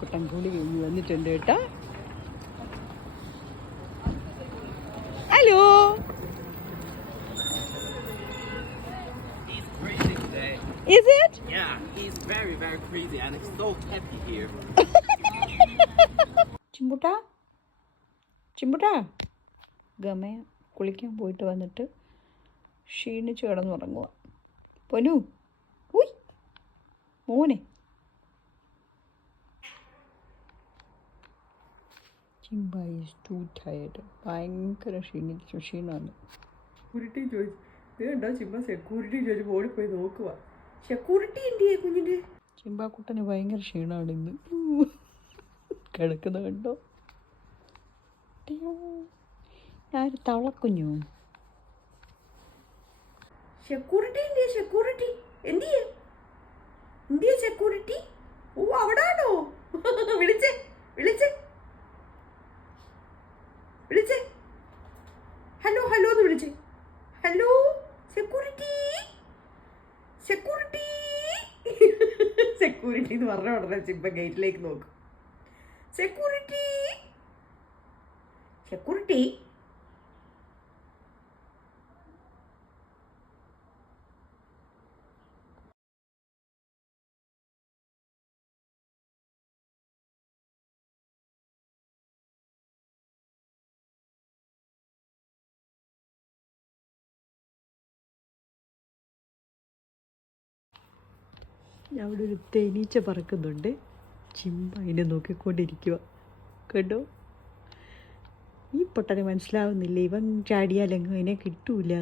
കുട്ടൻ കൂടി കഴിഞ്ഞ് വന്നിട്ടുണ്ട് കേട്ടോ. Hello. Is it? Yeah, he's very, very crazy and it's so happy here. ചിമ്പുട്ടാ ചിമ്പുട്ടാ ഗമ കുളിക്കാൻ പോയിട്ട് വന്നിട്ട് ക്ഷീണിച്ച് കിടന്നുറങ്ങുക. പൊന്നു ഉയ് മോനെ. Chimpa is to tired. ഭയങ്കര ക്ഷീണമാണ്. സെക്യൂരിറ്റി ചോദിച്ചു ഇത് കണ്ടോ ചിമ്പ സെക്യൂരിറ്റി ചോദിച്ചപ്പോൾ ഓടിപ്പോയി നോക്കുക. സെക്യൂരിറ്റി എന്തിയെ കുഞ്ഞിൻ്റെ? ചിമ്പാക്കുട്ടന് ഭയങ്കര ക്ഷീണമാണ് ഇന്ന്. കിടക്കുന്ന കണ്ടോ? ഞാനൊരു തവളക്കുഞ്ഞു. സെക്യൂരിറ്റി എന്തിയെ? സെക്യൂരിറ്റി എന്തിയെ? എന്തിയെ സെക്യൂരിറ്റി? ഓ അവിടാണോ? വിളിച്ചേ വിളിച്ചേ വിളിച്ചേ. ഹലോ ഹലോ എന്ന് വിളിച്ചേ. ഹലോ സെക്യൂരിറ്റി സെക്യൂരിറ്റി സെക്യൂരിറ്റി എന്ന് പറഞ്ഞ ഉടനെ ചിമ്പ ഗേറ്റിലേക്ക് നോക്കും. Security security. അവിടെ ഒരു തേനീച്ച പറക്കുന്നുണ്ട്. ചിമ്പ അതിനെ നോക്കിക്കൊണ്ടിരിക്കുക. കേട്ടോ? ഈ പൊട്ടനെ മനസ്സിലാവുന്നില്ല, ഇവൻ ചാടിയാലെങ്ങും അതിനെ കിട്ടൂല.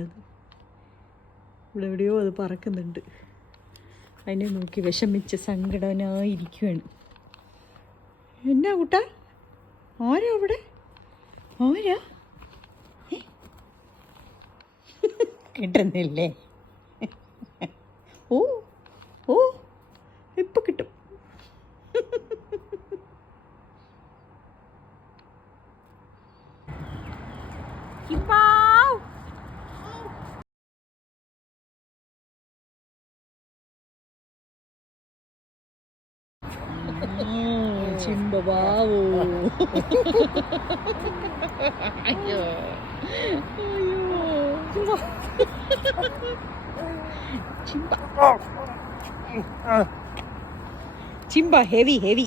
ഇവിടെ എവിടെയോ അത് പറക്കുന്നുണ്ട്. അതിനെ നോക്കി വിഷമിച്ച് സങ്കടനായിരിക്കുകയാണ്. എന്നാ കൂട്ടാ? ആരാ അവിടെ? ആരാ? കിട്ടുന്നില്ലേ? ഓ ഓ ഇപ്പം കിട്ടും. ചിമ്പ ബാവോ. അയ്യോ അയ്യോ ചിമ്പ ചിമ്പ heavy heavy.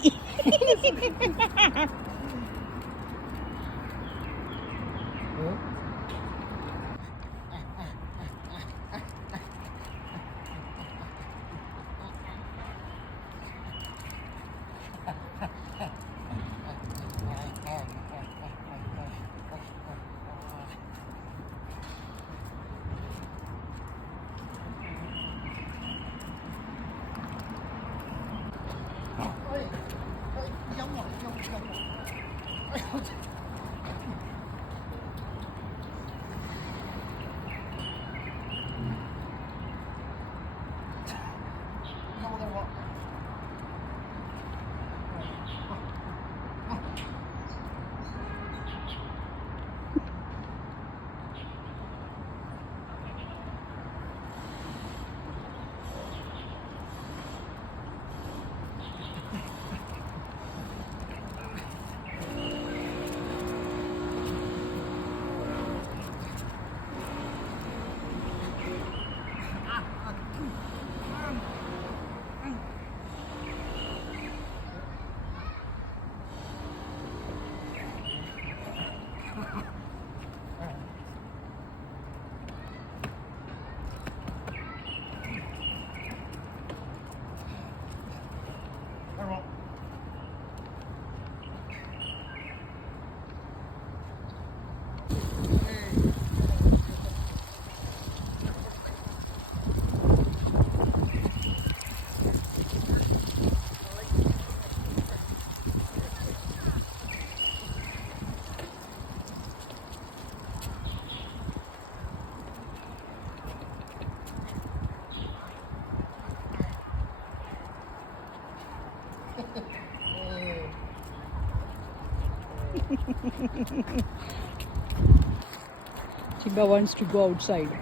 Chimba wants to go outside.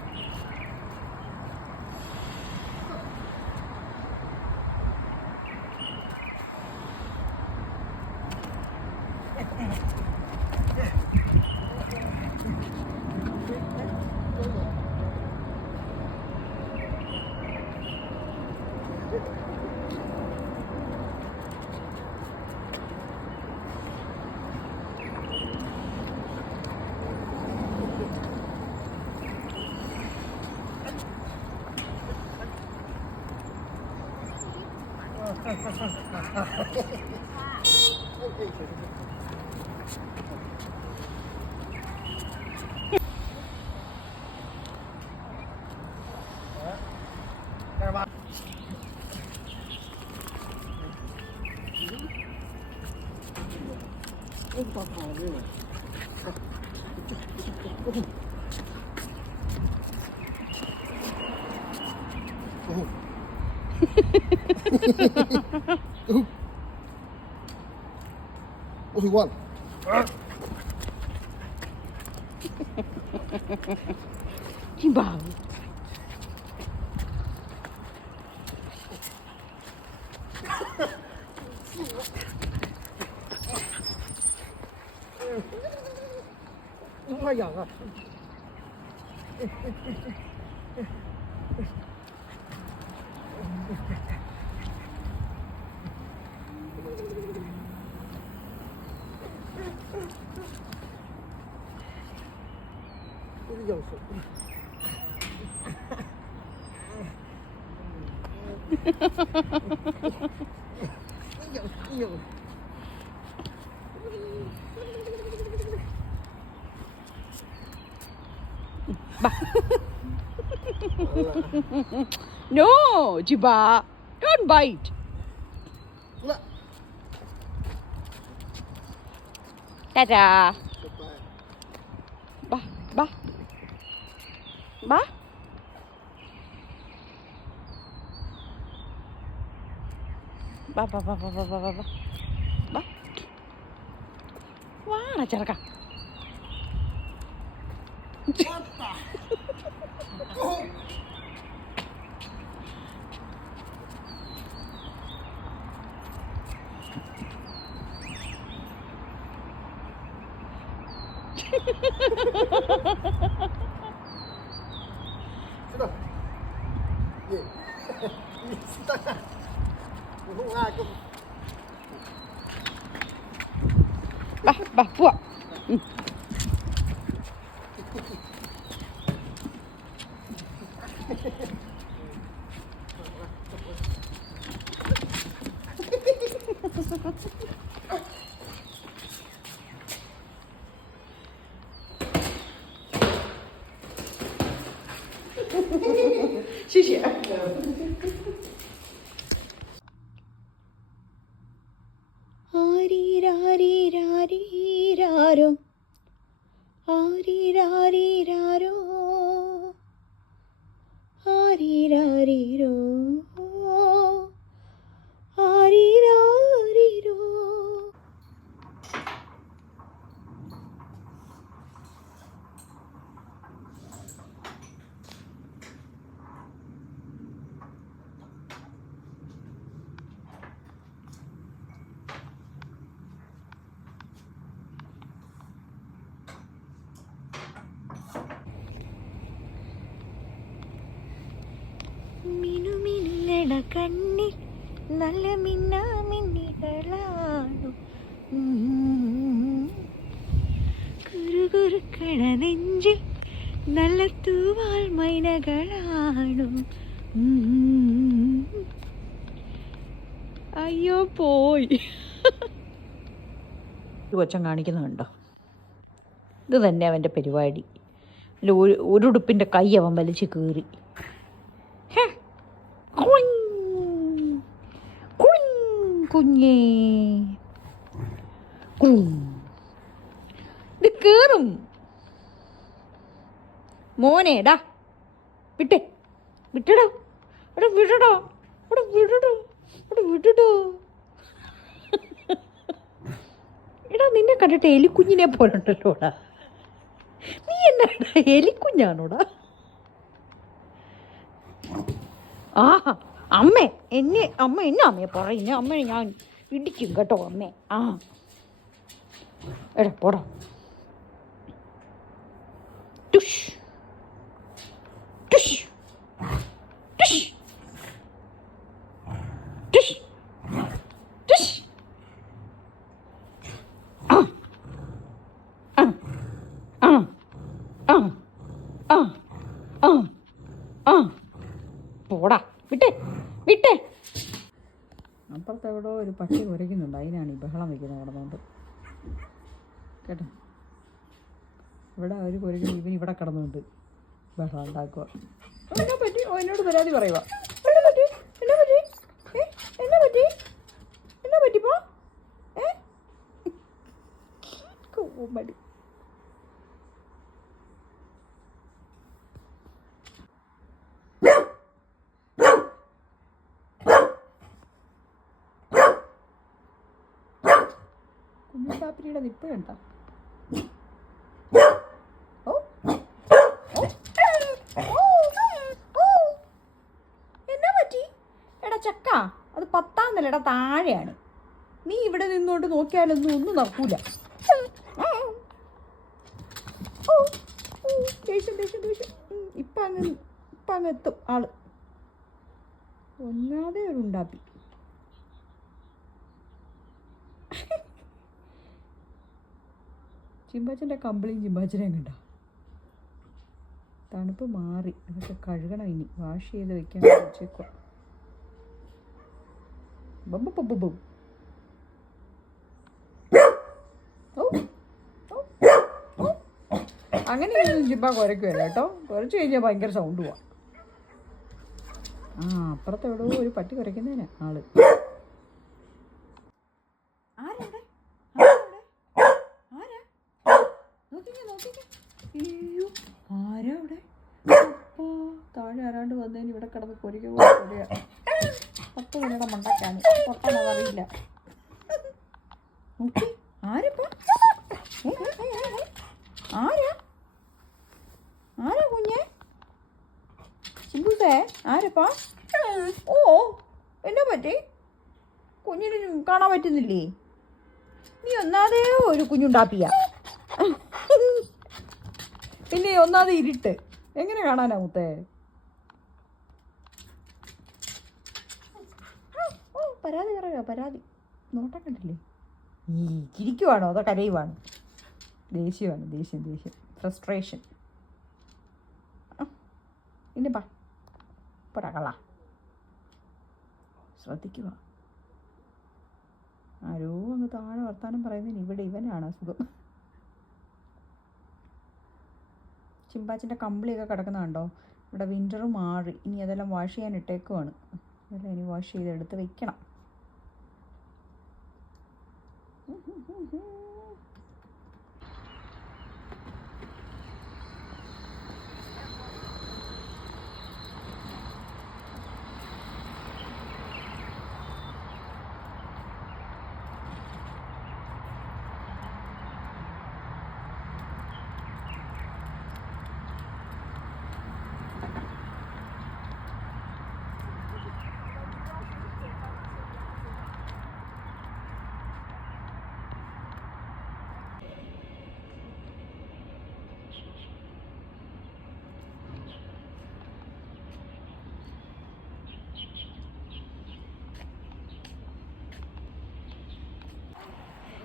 What do you want? Chị bảo Ai giận à? No, Jiba, don't bite. Ta-da. Ba, ba. Ba. Ba, ba, ba, ba, ba, ba, ba, ba. Ba. Wah, ചെറുക്ക. Sudah. Ye. Sudah. Không ai cũng Ba, buat.谢谢。ആരീരാരീരാരീരാരോ ആരീരാരീരാരോ ആരീരാരീരോ ആരീരാരീരോ. മിനുമിനുങ്ങണ കണ്ണിൽ നല്ല മിന്നാമിന്നികളാണു, കുറുകുറുക്കണ നെഞ്ചിൽ നല്ല തൂവാൽ മൈനകളാണു. അയ്യോ പോയി. കൊച്ചൻ കാണിക്കുന്നുണ്ടോ? ഇത് തന്നെ അവൻ്റെ പരിപാടി. ഒരു ഉടുപ്പിൻ്റെ കൈ അവൻ വലിച്ച് കീറി. കുഞ്ഞേ ഇത് കേറും മോനേടാ. വിട്ടേ, വിട്ടടോ, അവിടെ വിടടോ, അവിടെ വിടടോ, അവിടെ വിടടോ. എടാ നിന്നെ കണ്ടിട്ട് എലിക്കുഞ്ഞിനെ പോലെ ഉണ്ടല്ലോടാ. നീ എന്നാടാ എലിക്കുഞ്ഞാണോടാ? ആഹാ അമ്മേ അമ്മ എന്നെ അമ്മയെ പറയും. അമ്മയെ ഞാൻ ഇടിക്കും കേട്ടോ അമ്മേ. ആ എടാ പോടാ. ടുഷ് ടുഷ് ടുഷ് ടുഷ് ടുഷ്. ആ ആ ആ ആ ആ ആ ആ പോടാ. വിട്ടേ വിട്ടേ. അപ്പുറത്ത് എവിടെയോ ഒരു പട്ടി കുരയ്ക്കുന്നുണ്ട്. അതിനാണ് ഈ ബഹളം വയ്ക്കുന്നത് കിടന്നുകൊണ്ട്. കേട്ടോ, ഇവിടെ അവർ കുരയ്ക്കുന്നു, ഇവൻ ഇവിടെ കിടന്നുകൊണ്ട് ബഹളം ഉണ്ടാക്കുക. എന്നാ പറ്റി? ഓ, എന്നോട് പരാതി പറയുക. എന്നാ പറ്റി? എന്നാ പറ്റി? എന്നാ പറ്റി? എന്നാ പറ്റിപ്പോ? കോമഡി. കുഞ്ഞുപാപ്പിരിയുടെ നിപ്പ് കണ്ട. എന്നാ പറ്റി? എടാ ചക്ക, അത് 10ാം നിലയുടെ താഴെയാണ്. നീ ഇവിടെ നിന്നോണ്ട് നോക്കിയാലൊന്നും ഒന്നും നടക്കൂല. ദേഷ്യം ദേഷ്യം ദേഷ്യം. ഇപ്പം അങ്ങ് എത്തും ആള്. ഒന്നാതെ ഒരു ഉണ്ടാപ്പി. ചിമ്പാച്ചൻ്റെ കമ്പിളിയും ചിമ്പാച്ചനെയും കണ്ട. തണുപ്പ് മാറി, അതൊക്കെ കഴുകണം ഇനി. വാഷ് ചെയ്ത് വെക്കാൻ വെച്ചേക്കുക. ബമ്പും അങ്ങനെയൊന്നും ചിമ്പ കുരയ്ക്കുമല്ലോ കേട്ടോ. കുരച്ച് കഴിഞ്ഞാൽ ഭയങ്കര സൗണ്ട് പോവാം. ആ, അപ്പുറത്ത് എവിടെയോ ഒരു പട്ടി കുരയ്ക്കുന്നതിനാ ആള്. അയ്യോ, ആരാ അവിടെ? അപ്പാ, താഴെ ആരാണ്ട് വന്നതിന് ഇവിടെ കിടന്ന് കൊരിക. 10 മണിയുടെ മണ്ടക്കാണ്. പൊട്ടനതറിയില്ല. നോക്കി, ആരപ്പാ? ആരാ ആരാ കുഞ്ഞെ? ചിമ്പുസേ, ആരപ്പാ? ഓ, എന്നാ പറ്റി? കുഞ്ഞിന് കാണാൻ പറ്റുന്നില്ലേ? നീ ഒന്നാതേ ഒരു കുഞ്ഞുണ്ടാപ്പിയ. പിന്നെ ഒന്നാതെ ഇരുട്ട് എങ്ങനെ കാണാനാ മുത്തേ? പരാതി പറയാ, പരാതി. നോട്ടം കണ്ടില്ലേ? ചിരിക്കുവാണോ അതോ കരയുവാണോ? ദേഷ്യമാണ്, ദേഷ്യം ദേഷ്യം, ഫ്രസ്ട്രേഷൻ. ഇനി പറകള ശ്രദ്ധിക്കുക. ആരോ അങ്ങ് താഴെ വർത്താനം പറയുന്നതിന് ഇവിടെ ഇവനാണ് അസുഖം. ചിമ്പാച്ചിൻ്റെ കമ്പിളിയൊക്കെ കിടക്കുന്ന കണ്ടോ? ഇവിടെ വിൻ്റർ മാറി. ഇനി അതെല്ലാം വാഷ് ചെയ്യാൻ ഇട്ടേക്കുവാണ്. അതെല്ലാം ഇനി വാഷ് ചെയ്ത് എടുത്ത് വെക്കണം.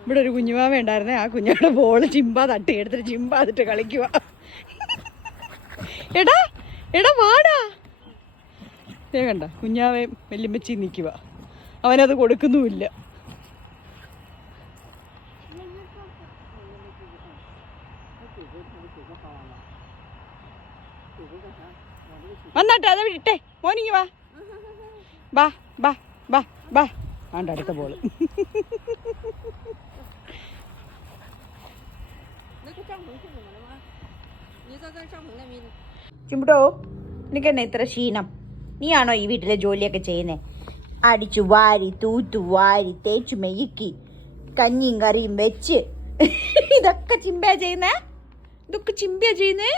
ഇവിടെ ഒരു കുഞ്ഞുമാവ ഉണ്ടായിരുന്നേ. ആ കുഞ്ഞാടെ ബോള് ചിമ്പ തട്ടി എടുത്തിട്ട് ചിമ്പ അതിട്ട് കളിക്കുക. എടാ എടാ വാടാ. കണ്ട കുഞ്ഞാവെ വെല്ലുമ്പച്ചി നിൽക്കുക. അവനത് കൊടുക്കുന്നുമില്ല. വന്നാട്ടെ, അത് വിട്ടേ മോനിങ്ങി വാ. ബാ ബാ ബാ ബാ. ആണ്ട് അടുത്ത ബോള്. ചിമ്പുടോ, നിനക്കെന്നെ ഇത്ര ക്ഷീണം? നീയാണോ ഈ വീട്ടിലെ ജോലിയൊക്കെ ചെയ്യുന്നേ? അടിച്ചു വാരി തൂത്തു വാരി തേച്ചു മെയ്ക്കി കഞ്ഞിയും കറിയും വെച്ച് ഇതൊക്കെ ചിമ്പയാ ചെയ്യുന്നേ? ഇതൊക്കെ ചിമ്പയാ ചെയ്യുന്നേ?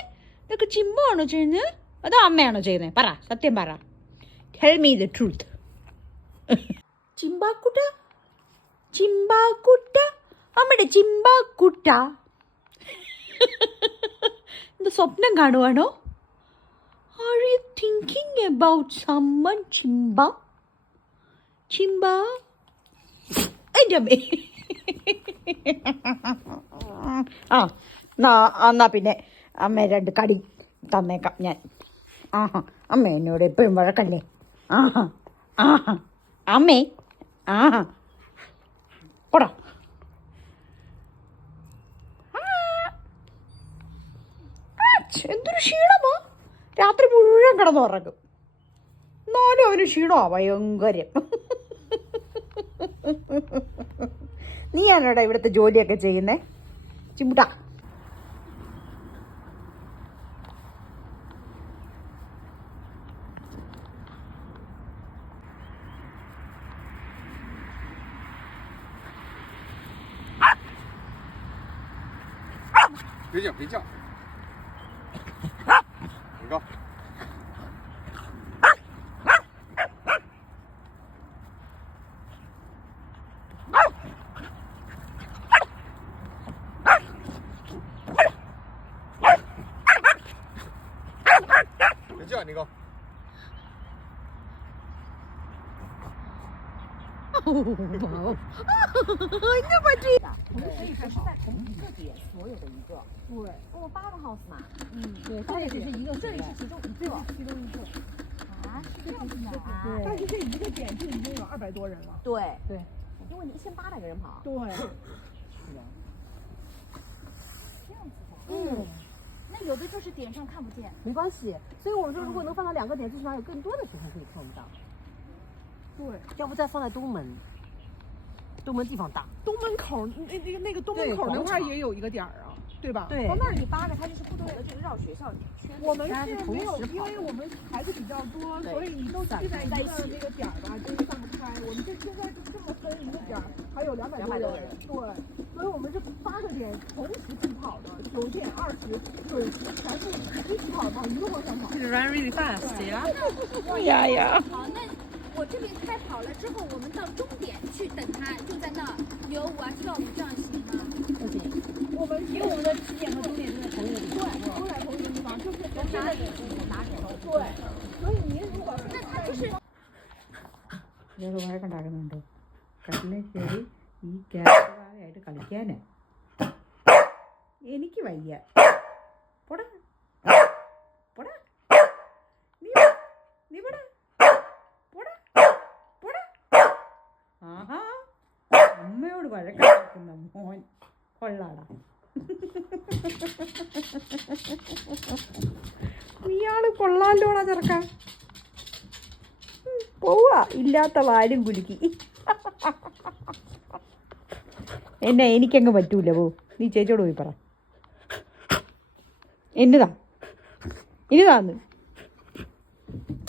ഇതൊക്കെ ചിമ്പാണോ ചെയ്യുന്നത് അതോ അമ്മയാണോ ചെയ്യുന്നത്? പറ, സത്യം പറ. Tell me the truth. ചിമ്പാക്കുട്ട, ചിമ്പാക്കുട്ട, അമ്മ എവിടെ ചിമ്പ കുട്ട? എന്താ സ്വപ്നം കാണുവാണോ? Are you thinking about someone, Chimpa? Chimpa എൻ്റെ അമ്മേ. എന്നാ പിന്നെ അമ്മ 2 കടി തന്നേക്കാം ഞാൻ. ആഹാ, അമ്മ എന്നോട് എപ്പോഴും വഴക്കല്ലേ? ആഹാ ആഹാ അമ്മേ, ആഹാ പോടാ. എന്തൊരു ക്ഷീണമാ, രാത്രി മുഴുവൻ കിടന്നുറങ്ങും. എന്നാലും അവന് ക്ഷീണമാ ഭയങ്കരം. നീയാണോടാ ഇവിടുത്തെ ജോലിയൊക്കെ ചെയ്യുന്നേ ചിമ്പുട്ടാ?别叫，别叫，你高。别叫，你高。എന്നാ പറ്റി?同时它是在同一个点所有的一个，对，共8个 house 嘛，对，这里只是一个，这里是其中一个，啊，是这样子的啊，但是这一个点就已经有200多人了。对对，因为你1800个人跑，对，这样子的，那有的就是点上看不见，没关系。所以我们说，如果能放到2个点，最起码有更多的学生可以看得到。对，要不再放在东门，东门地方大。东门口那个东门口那块也有一个点啊，对吧？对到那里8个，它就是不同的这个绕学校圈。我们是没有，因为我们孩子比较多，所以你都聚在一个那个点儿吧，就是散不开。我们现在就这么分一个点儿，还有200多人。对，所以我们是8个点同时起跑的，9点20准全部一起跑到一个方向跑。 Run really fast, yeah. 呀呀，好，那我这边开跑了之后，我们到终点去等他，就在那游舞啊、跳舞，这样行吗？不行，我们因为我们的起点和终点就在同一个地方。对，都在同一个地方，就是拿手拿手，对，所以您如果那他就是ഇയാൾ വഴക്കുണ്ടാക്കുന്നുണ്ടോ? കട്ടിലെ ശരി ഈ ക്യാരറ്റ് കളിക്കാന് എനിക്ക് വയ്യ. പോടാ പോടാ, നീ പോടാ പോടാ പോടാ. ആഹാ, അമ്മയോട് വഴക്കുണ്ടാക്കുന്ന മോൻ കൊള്ളാടാ. നീയാള് കൊള്ളാലോടാ ചെറുക്കാൻ. പോവാ ഇല്ലാത്ത വാലും കുലുക്കി. എന്നെ എനിക്കങ്ങ് പറ്റൂല. പോ, നീ ചേച്ചിയോട് പോയി പറ. ഇനിതാന്ന്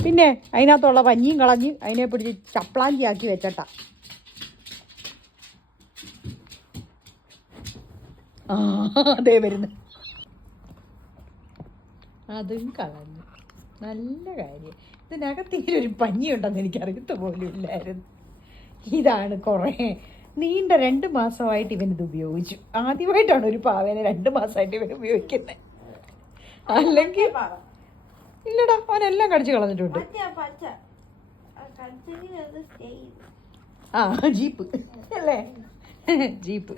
പിന്നെ അതിനകത്തുള്ള പഞ്ഞിയും കളഞ്ഞ് അതിനെ പിടിച്ച് ചപ്ലാഞ്ചിയാക്കി വെച്ചട്ടാ. ആ അതേ വരുന്നു. അതും കളഞ്ഞു. നല്ല കാര്യം. ഇതിനകത്ത് ഇങ്ങനെ ഒരു പഞ്ഞിയുണ്ടെന്ന് എനിക്കറിയത്ത പോലും ഇല്ലായിരുന്നു. ഇതാണ് കുറേ നീണ്ട 2 മാസമായിട്ട് ഇവനിത് ഉപയോഗിച്ചു. ആദ്യമായിട്ടാണ് ഒരു പാവേനെ 2 മാസമായിട്ട് ഇവൻ ഉപയോഗിക്കുന്നത്. അല്ലെങ്കിൽ ഇല്ലടാ, അവനെല്ലാം കടിച്ചു കളഞ്ഞിട്ടുണ്ട്. ആ ജീപ്പ് അല്ലേ, ജീപ്പ്.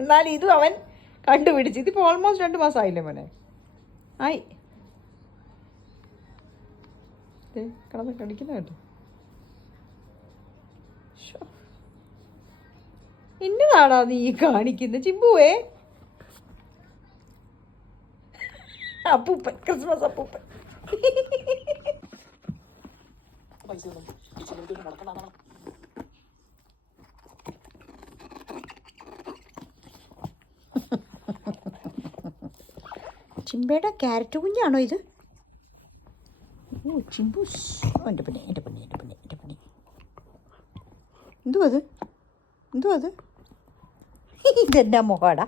എന്നാലും ഇതും അവൻ കണ്ടുപിടിച്ച്. ഇതിപ്പോൾ ഓൾമോസ്റ്റ് 2 മാസമായില്ലേ മോനെ? ആയി. കിടന്ന് കടിക്കുന്ന കേട്ടോ. എന്നതാടാ നീ കാണിക്കുന്നത് ചിമ്പുവേ? അപ്പൂപ്പൻ, ക്രിസ്മസ് അപ്പൂപ്പൻ. ചിമ്പയുടെ ക്യാരറ്റ് കുഞ്ഞാണോ ഇത്? ഓ ചിമ്പൂസ്. എൻ്റെ പണി എൻ്റെ പണി എൻ്റെ പണി എൻ്റെ പണി. എന്തുവാ അത്? ഇതെന്നാ മുഖാടാ?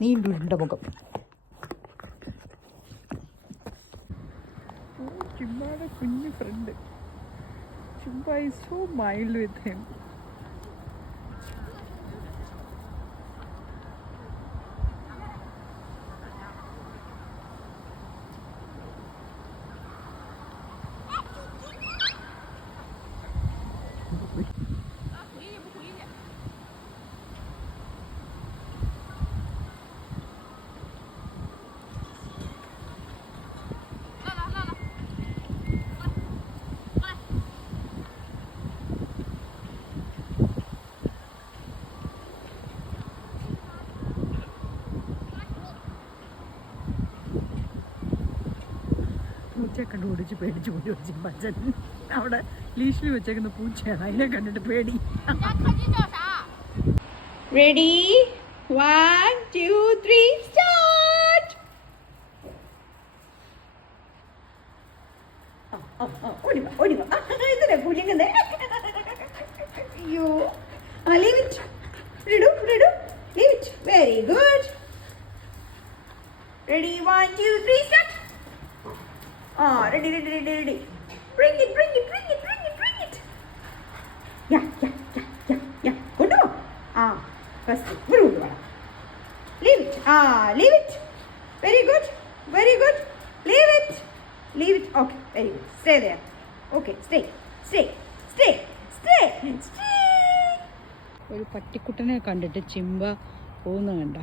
നീണ്ടുണ്ട മുഖം. ചിമ്പയുടെ കുഞ്ഞു ഫ്രണ്ട്. ചിമ്പ is so mild with him. പൂച്ചയെ കണ്ട് ഓടിച്ച് പേടിച്ച് പോയി ചിമ്പച്ചൻ. അവിടെ ലീഷിൽ വെച്ചേക്കുന്ന പൂച്ചയാണ്, അതിനെ കണ്ടിട്ട് പേടി. Ready 1 2 3 start. ഓടിവാ ഇതിനെ കുലുങ്ങുന്നേ. അയ്യോ leave it. Ridu, leave it. Very good. Ready 1 2 3 start. Ready. Bring it. Yeah. Kondo. First leave it. Leave it. Very good. Leave it. Okay, very good. Stay there. Okay, stay. ഒരു പട്ടിക്കുട്ടനെ കണ്ടിട്ട് ചിമ്പ പോകുന്ന കണ്ട.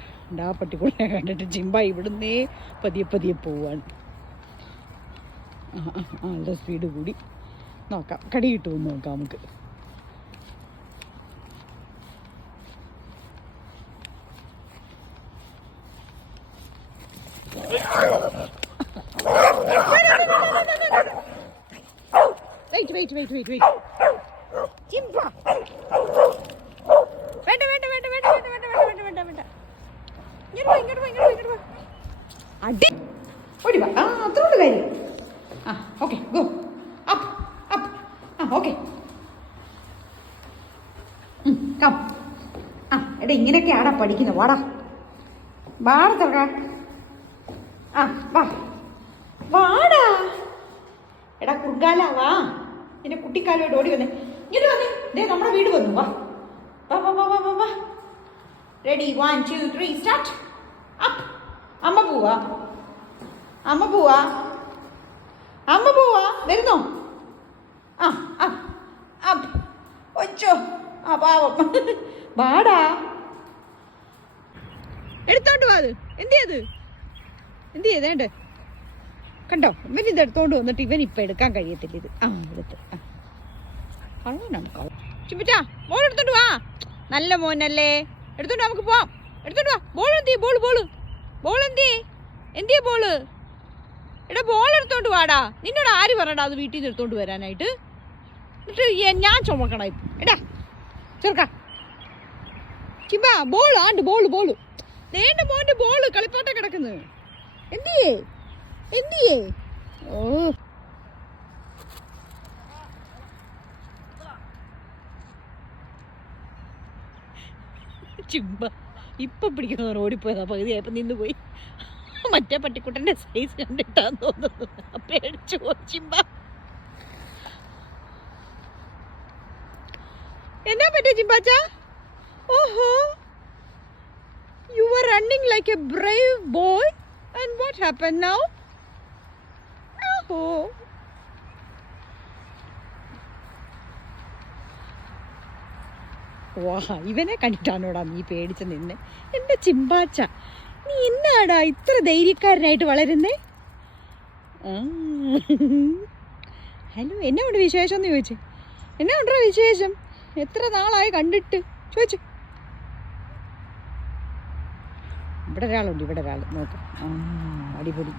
ആ പട്ടിക്കുട്ടനെ കണ്ടിട്ട് ചിമ്പ ഇവിടുന്നേ പതിയെ പോവാണ്. നല്ല സ്പീഡ് കൂടി. നോക്കാം, കടി കിട്ടുമെന്ന് നോക്കാം നമുക്ക്. വെയിറ്റ് ചിമ്പ വേണ്ട. ഇങ്ങോട്ട് വാ. അടി ഓടിവാ. അത്രയുള്ള കാര്യം. Okay go up. Okay come. എടാ ഇങ്ങനെയൊക്കെയാടാ പഠിക്കുന്നത്. വാടാ തുറക്കാൻ. വാടാ എടാ കുറുങ്കാല വാ. പിന്നെ കുട്ടിക്കാലോട്ട് ഓടി വന്നേ. ഇങ്ങനെ വന്നേ. ദേ നമ്മുടെ വീട് വന്നു. വാ. Ready 1 2 3 start. അപ്പ്. അമ്മ പോവാ. വരുന്നോ? അപ്പ്. ഒച്ചോ പാവം. വാടാ എടുത്തോണ്ട് വാ. അത് എന്ത് ചെയ്തേണ്ടേ കണ്ടോ? ഇവൻ ഇത് എടുത്തോണ്ട് വന്നിട്ട് ഇവൻ ഇപ്പം എടുക്കാൻ കഴിയത്തില്ല. ഇത് എടുത്ത് കള്ളനാണ്. ചിമ്പിച്ചാ ബോൾ എടുത്തോണ്ട് വാ. നല്ല മോനല്ലേ. എടുത്തോണ്ട് നമുക്ക് പോവാം. എടുത്തോണ്ട് വാ. ബോൾ എന്തിയെ ബോള്? എടാ ബോൾ എടുത്തോണ്ട് വാടാ. നിന്നോട് ആര് പറയടാ അത് വീട്ടിൽ നിന്ന് എടുത്തോണ്ട് വരാനായിട്ട്? എന്നിട്ട് ഞാൻ ചുമക്കണ ഇപ്പം. എടാ ചെറുക്ക ചിമ്പ ബോൾ നേണ്ട മോൻ്റെ ബോള് കളിത്തോട്ടെ കിടക്കുന്നത്. എന്തിയേ ഓ ചിമ്പ ഇപ്പൊ പിടിക്കുന്നവർ ഓടിപ്പോയതാ. പകുതിയായപ്പോ നിന്ന് പോയി. മറ്റേ പട്ടിക്കുട്ടന്റെ സൈസ് കണ്ടിട്ടാന്ന് തോന്നുന്നു. പേടിച്ചു പോയി ചിമ്പ. എന്നാ പറ്റേ ചിമ്പാച്ച? ഓഹോ, you were running like a brave boy and what happened now? Oh, വാ ഇവനെ കണ്ടിട്ടാണോടാ നീ പേടിച്ച് നിന്നെ? എൻ്റെ ചിമ്പാച്ച, നീ എന്നാടാ ഇത്ര ധൈര്യക്കാരനായിട്ട് വളരുന്നേ? ഹലോ, എന്നാ ഉണ്ട് വിശേഷം എന്ന് ചോദിച്ചു. എന്നാ ഉണ്ടോ വിശേഷം? എത്ര നാളായി കണ്ടിട്ട് ചോദിച്ചു. ഇവിടെ ഒരാൾ നോക്കാം. അടിപൊളി.